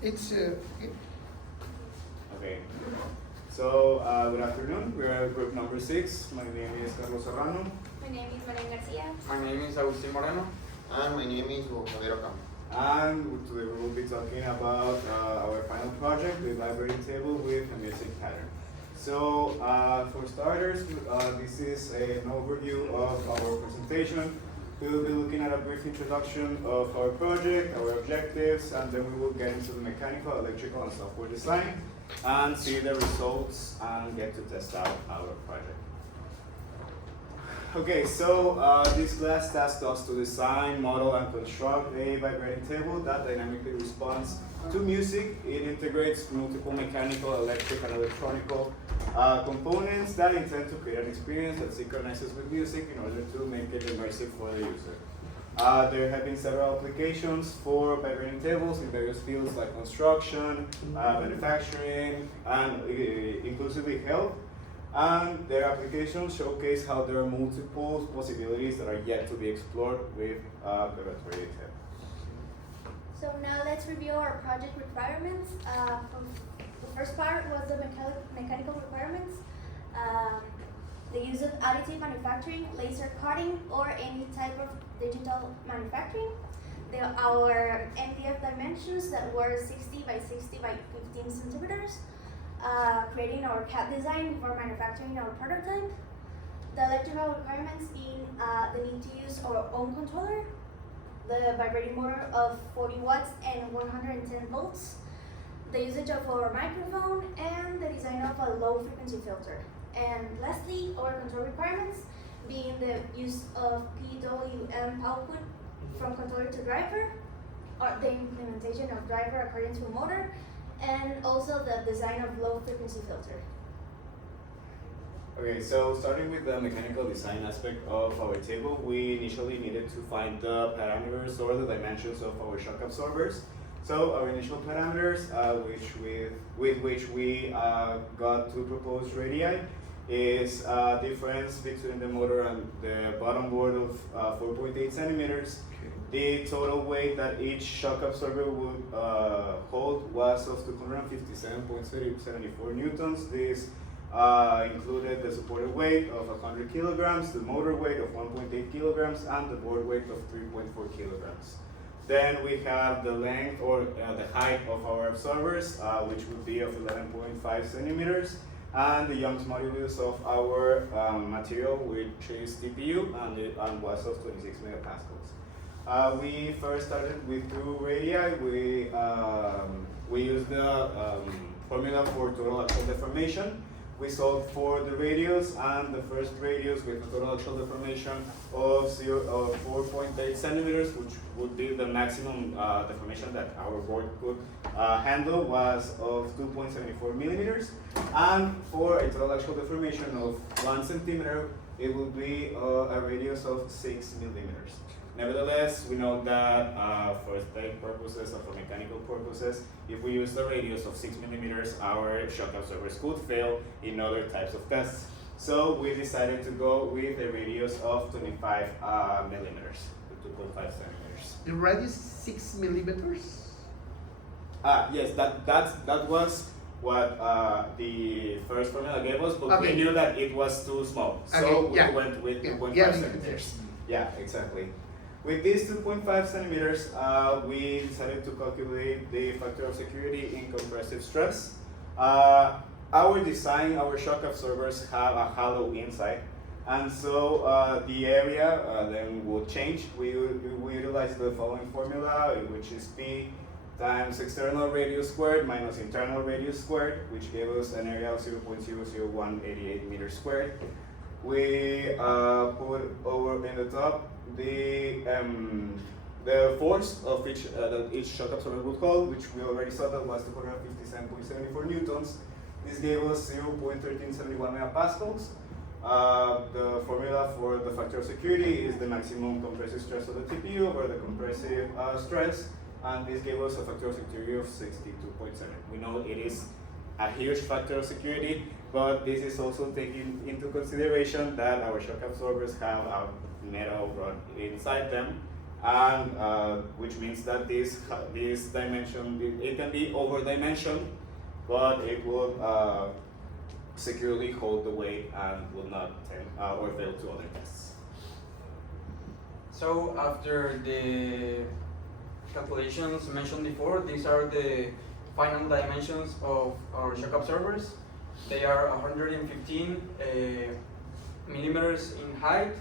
It's Okay. So, good afternoon. We're at group number 6. My name is Serrano. My name is Marián García. My name is Agustín Moreno. And my name is Hugo Ocampo. And today we will be talking about our final project, the vibrating table with a music pattern. So, for starters, this is an overview of our presentation. We will be looking at a brief introduction of our project, our objectives, and then we will get into the mechanical, electrical, and software design and see the results and get to test out our project. Okay, so this class tasked us to design, model, and construct a vibrating table that dynamically responds to music. It integrates multiple mechanical, electric, and electronic components that intend to create an experience that synchronizes with music in order to make it immersive for the user. There have been several applications for vibrating tables in various fields like construction, manufacturing, and inclusively health. And their applications showcase how there are multiple possibilities that are yet to be explored with vibratory table. So now let's review our project requirements. The first part was the mechanical requirements. The use of additive manufacturing, laser cutting, or any type of digital manufacturing. Our MDF dimensions that were 60 by 60 by 15 centimeters. Creating our CAD design for manufacturing our prototype. The electrical requirements being the need to use our own controller, the vibrating motor of 40 watts and 110 volts, the usage of our microphone, and the design of a low frequency filter. And lastly, our control requirements being the use of PWM output from controller to driver, or the implementation of driver according to a motor, and also the design of low frequency filter. Okay, so starting with the mechanical design aspect of our table, we initially needed to find the parameters or the dimensions of our shock absorbers. So our initial parameters, with which we got two proposed radii, is difference between the motor and the bottom board of 4.8 centimeters. The total weight that each shock absorber would hold was of 257.74 newtons. This included the supported weight of 100 kilograms, the motor weight of 1.8 kilograms, and the board weight of 3.4 kilograms. Then we have the length or the height of our absorbers, which would be of 11.5 centimeters, and the Young's modulus of our material, which is TPU, and was of 26 megapascals. We first started with two radii. We used the formula for total axial deformation. We solved for the radius, and the first radius with a total axial deformation of 4.8 centimeters, which would be the maximum deformation that our board could handle, was of 2.74 millimeters. And for a total axial deformation of 1 centimeter, it would be a radius of 6 millimeters. Nevertheless, we know that for aesthetic purposes or for mechanical purposes, if we use the radius of 6 millimeters, our shock absorbers could fail in other types of tests. So we decided to go with a radius of 25 millimeters, 2.5 centimeters. the radius 6 millimeters. Yes, that was what the first formula gave us, but Okay. we knew that it was too small, so Okay, yeah. we went with 2.5 Yeah, centimeters. Yeah, exactly. With these 2.5 centimeters, we decided to calculate the factor of security in compressive stress. Our design, our shock absorbers have a hollow inside, and so the area then will change. We utilize the following formula, which is P times external radius squared minus internal radius squared, which gave us an area of 0.00188 meters squared. We put over in the top the force of which that each shock absorber would hold, which we already saw that was 257.74 newtons. This gave us 0.1371 megapascals. The formula for the factor of security is the maximum compressive stress of the TPU over the compressive stress, and this gave us a factor of security of 62.7. We know it is a huge factor of security, but this is also taking into consideration that our shock absorbers have a metal rod inside them, and which means that this dimension, it can be over dimensioned, but it will securely hold the weight and will not or fail to other tests. So after the calculations mentioned before, these are the final dimensions of our shock absorbers. They are 115 millimeters in height,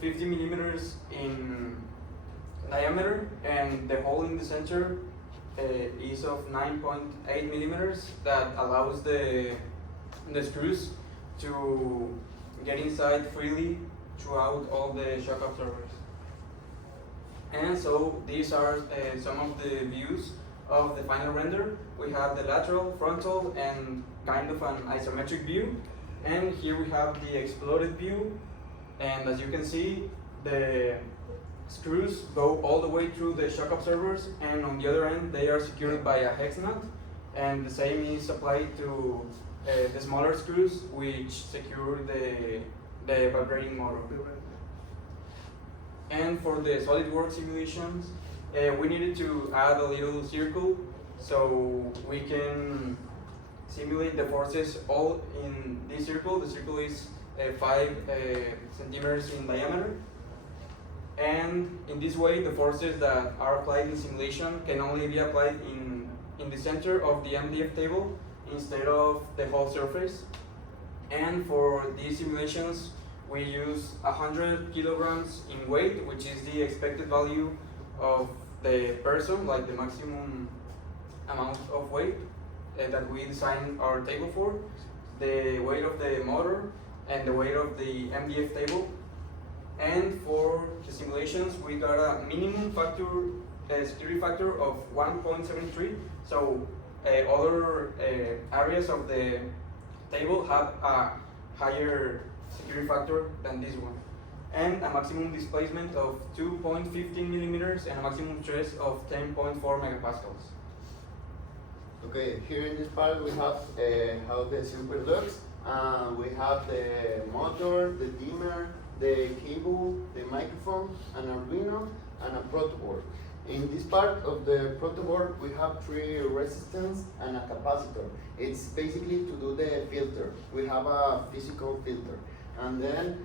50 millimeters in diameter, and the hole in the center is of 9.8 millimeters that allows the screws to get inside freely throughout all the shock absorbers. And so these are some of the views of the final render. We have the lateral, frontal, and kind of an isometric view. And here we have the exploded view. And as you can see, the screws go all the way through the shock absorbers, and on the other end they are secured by a hex nut. And the same is applied to the smaller screws, which secure the vibrating motor. And for the SolidWorks simulations, we needed to add a little circle so we can simulate the forces all in this circle. The circle is 5 centimeters in diameter. And in this way, the forces that are applied in simulation can only be applied in the center of the MDF table instead of the whole surface. And for these simulations, we use 100 kilograms in weight, which is the expected value of the person, like the maximum amount of weight that we designed our table for, the weight of the motor, and the weight of the MDF table. And for the simulations, we got a minimum factor, security factor of 1.73. So other areas of the table have a higher security factor than this one. And a maximum displacement of 2.15 millimeters and a maximum stress of 10.4 megapascals. Okay, here in this part we have how the circuit looks. We have the motor, the dimmer, the cable, the microphone, an Arduino, and a protoboard. In this part of the protoboard, we have 3 resistors and a capacitor. It's basically to do the filter. We have a physical filter. And then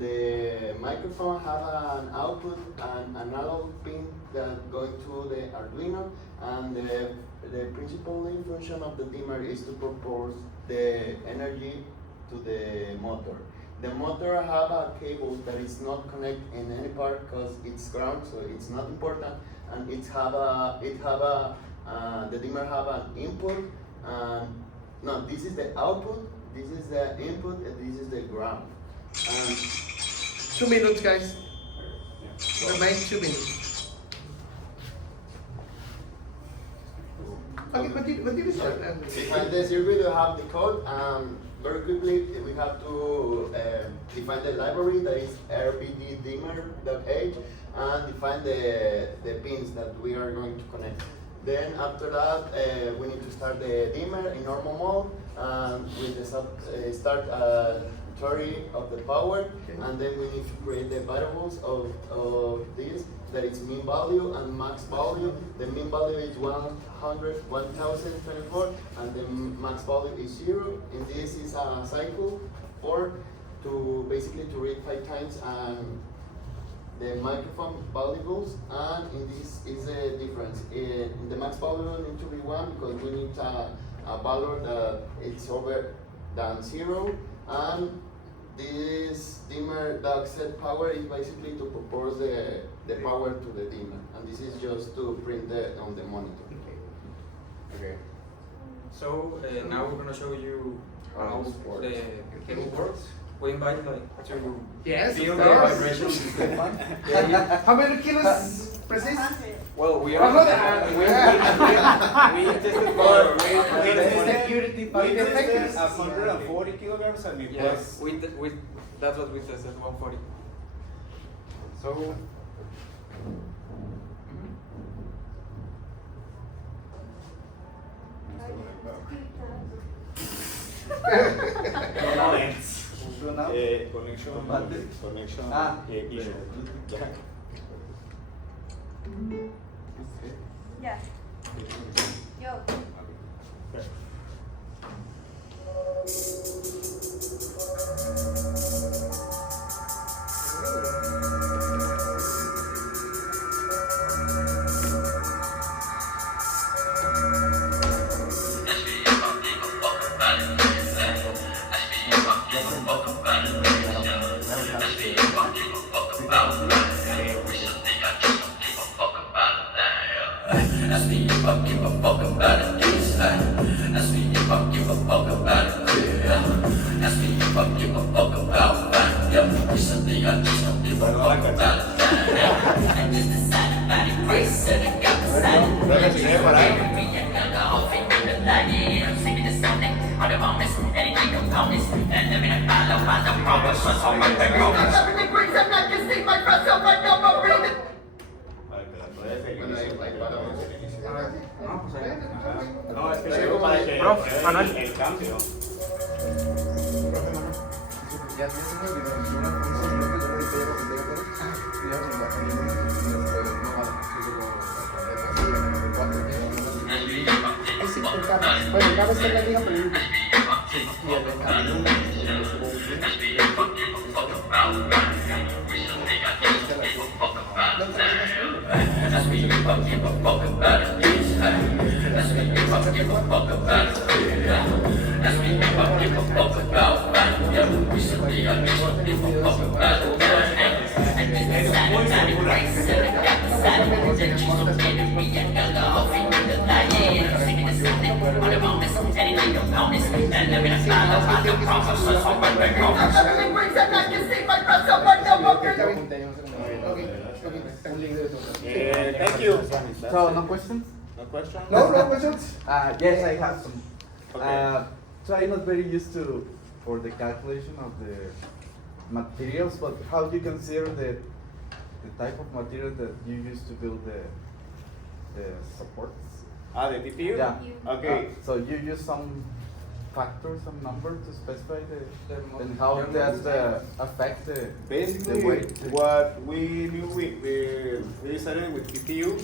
the microphone have an output and an analog pin that go to the Arduino. And the principal function of the dimmer is to propose the energy to the motor. The motor have a cable that is not connected in any part because it's ground, so it's not important. And the dimmer have an input. No, this is the output, this is the input, and this is the ground. 2 minutes, guys. Remain 2 minutes. Okay, continue, sir. Behind the circuit, you have the code. Very quickly, we have to define the library that is rbddimmer.h and define the pins that we are going to connect. Then after that, we need to start the dimmer in normal mode with the start 30 of the power, and then we need to create the variables of this. That is mean value and max value. The mean value is 1024, and the max value is 0. And this is a cycle to basically to read 5 times and the microphone valuables. And in this is a difference. In the max value needs to be 1 because we need a value that it's over than 0. And this dimmer dark set power is basically to propose the power to the dimmer, and this is just to print on the monitor. Okay. So now we're gonna show you how the cable works. We invite to Yes, feel of the course. vibrations. How many kilos precise? 100. Well, we tested for Security We tested factors. 140 kilograms and it yes, was that's what we tested, 140. So connection issue. Yeah. give a fuck about it, please. Ask me if I give a fuck about it, yeah. Ask me if I give a fuck about it, yeah. Recently I just don't give a fuck about it. I just decided about it, grace, and it got decided. Me and the whole thing with the light, yeah. I'm singing this song, all the moments, anything components, and living a follow by the progress, so I'm right back home. Everything brings up, I can see my breath, so I know my breathing. Bueno, ahí paramos. No, pues ahí. No, es que llegó para que Prof, Manuel. el cambio. Ya tienes una dirección, unos minutos, yo le dije, y ya nos la ponemos, hay 5 camas. Bueno, cada vez que la diga, pero sí, y el de camino, Ask me if I give a fuck about it, please. Ask me if I give a fuck about it, yeah. Ask me if I give a fuck about it, yeah. Recently I just don't give a fuck about it, yeah. And this is sanitary grace, and it got decided. And you don't get me and the whole thing with the light, yeah. I'm singing this song, all the moments, anything you notice, and living a style of the process, so I'm right back home. Everything brings up, I can see my breath, so I know my breathing. Thank you. So, no questions? No question? No questions? Yes, I have some. Okay. So I'm not very used to for the calculation of the materials, but how do you consider the type of material that you use to build the supports? The TPU? Yeah. Okay. So you use some factor, some number to specify and how does affect the Basically, weight? what we knew, we decided with TPU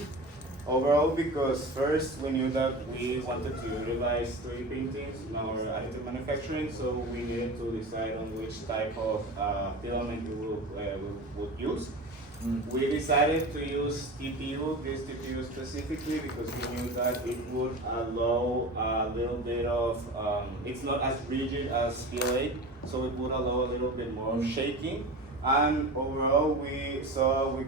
overall because first we knew that we wanted to utilize 3D paintings in our additive manufacturing, so we needed to decide on which type of filament we would use. We decided to use TPU, this TPU specifically, because we knew that it would allow a little bit of, it's not as rigid as PLA, so it would allow a little bit more of shaking. And overall, we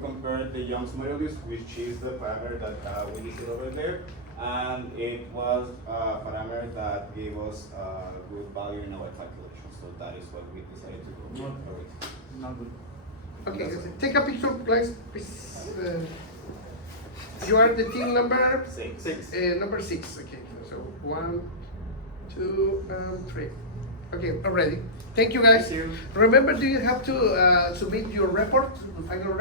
compared the Young's modulus, which is the parameter that we listed over there, and it was a parameter that gave us a good value in our calculation. So that is what we decided to go with. Not good. Okay, take a picture, guys, please. You are the team number 6. number 6. Okay, so 1, 2, and 3. Okay, already. Thank you, guys. Thank you. Remember, do you have to submit your report, final report?